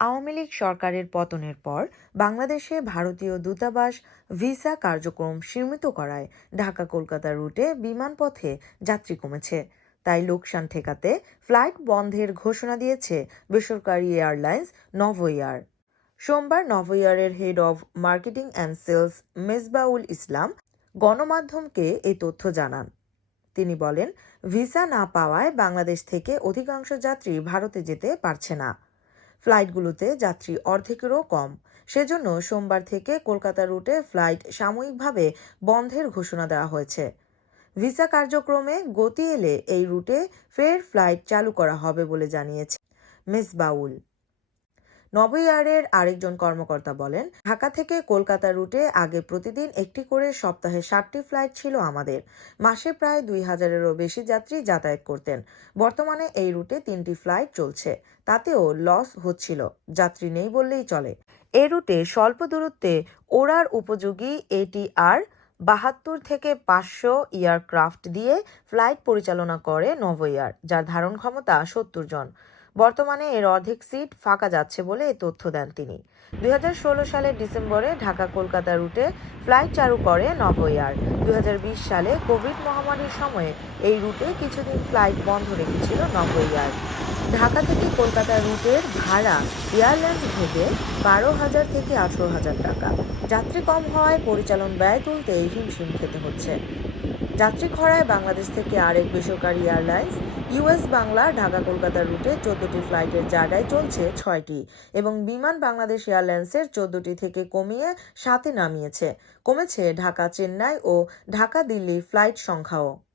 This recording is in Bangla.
আওয়ামী লীগ সরকারের পতনের পর বাংলাদেশে ভারতীয় দূতাবাস ভিসা কার্যক্রম সীমিত করায় ঢাকা কলকাতা রুটে বিমানপথে যাত্রী কমেছে। তাই লোকসান ঠেকাতে ফ্লাইট বন্ধের ঘোষণা দিয়েছে বেসরকারি এয়ারলাইন্স নভোএয়ার সোমবার নভোএয়ারের head of marketing and sales Mezbaul Islam গণমাধ্যমকে এই তথ্য জানান। তিনি বলেন, ভিসা না পাওয়ায় বাংলাদেশ থেকে অধিকাংশ যাত্রী ভারতে যেতে পারছে না। ফ্লাইটগুলোতে যাত্রী অর্ধেকেরও কম। সেজন্য সোমবার থেকে কলকাতা রুটে ফ্লাইট সাময়িকভাবে বন্ধের ঘোষণা দেওয়া হয়েছে। ভিসা কার্যক্রমে গতি এলে এই রুটে ফের ফ্লাইট চালু করা হবে বলে জানিয়েছে মেসবাউল নবইয়ারের আরেকজন কর্মকর্তা বলেন, ঢাকা থেকে কলকাতা রুটে আগে প্রতিদিন একটি করে সপ্তাহে ষাটটি ফ্লাইট ছিল আমাদের। মাসে প্রায় দুই হাজারেরও বেশি যাত্রী যাতায়াত করতেন। বর্তমানে এই রুটে তিনটি ফ্লাইট চলছে। তাতেও লস হচ্ছিল। যাত্রী নেই বললেই চলে। এ রুটে স্বল্প দূরত্বে ওড়ার উপযোগী এটিআর বাহাত্তর থেকে পাঁচশো এয়ারক্রাফট দিয়ে ফ্লাইট পরিচালনা করে নভোএয়ার যার ধারণ ক্ষমতা সত্তর জন। বর্তমানে এর অর্ধেক সিট ফাঁকা যাচ্ছে বলে এ তথ্য দেন তিনি। দুই হাজার ষোলো সালের ডিসেম্বরে ঢাকা কলকাতা রুটে ফ্লাইট চালু করে নভোএয়ার দুই সালে কোভিড মহামারীর সময়ে এই রুটে কিছুদিন ফ্লাইট বন্ধ রেখেছিল নভোএয়ার ঢাকা থেকে কলকাতা রুটের ভাড়া এয়ারলাইন্স ভেবে বারো হাজার থেকে আঠেরো হাজার টাকা। যাত্রী কম হওয়ায় পরিচালন ব্যয় তুলতে হিমশিম খেতে হচ্ছে। যাত্রী খরায় বাংলাদেশ থেকে আরেক বেসরকারি এয়ারলাইন্স ইউএস বাংলা, ঢাকা কলকাতা রুটে চোদ্দটি ফ্লাইটের জায়গায় চলছে ছয়টি এবং বিমান বাংলাদেশ এয়ারলাইন্সের চোদ্দটি থেকে কমিয়ে সাতে নামিয়েছে। কমেছে ঢাকা চেন্নাই ও ঢাকা দিল্লি ফ্লাইট সংখ্যাও।